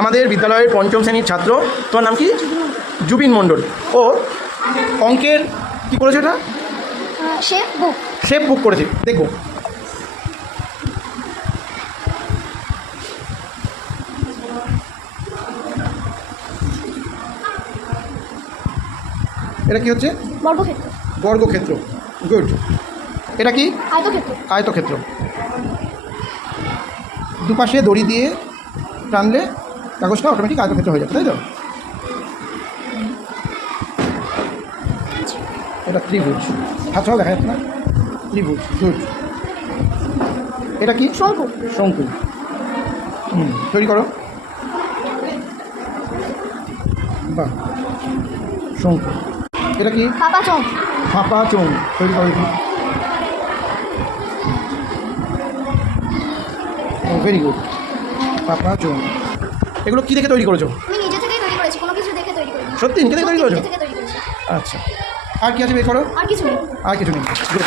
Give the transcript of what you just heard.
আমাদের বিদ্যালয়ের পঞ্চম শ্রেণীর ছাত্র। তোমার নাম কি? জুবিন মণ্ডল। ও অঙ্কের কি করেছে? এটা শেপ বুক করেছে। দেখো এটা কি হচ্ছে? বর্গক্ষেত্র। গুড। এটা কি? আয়তক্ষেত্র। দুপাশে দড়ি দিয়ে টানলে কাগজটা অটোমেটিক আয়তক্ষেত্র হয়ে যাবে, তাই তো? এটা ত্রিভুজ। হাত সহ দেখা যাচ্ছে না? ত্রিভুজ। গুড। এটা কি? শঙ্কু। তৈরি করো। বাহ, শঙ্কু। এটা কি? ফাঁপা চোঙ। তৈরি করো। Very good. ফাঁপা চোঙ। এগুলো কি দেখে তৈরি করেছো? সত্যি নিজে থেকে তৈরি করেছো? আচ্ছা, আর কি আছে বের করো। আর কিছু নেই। গুড।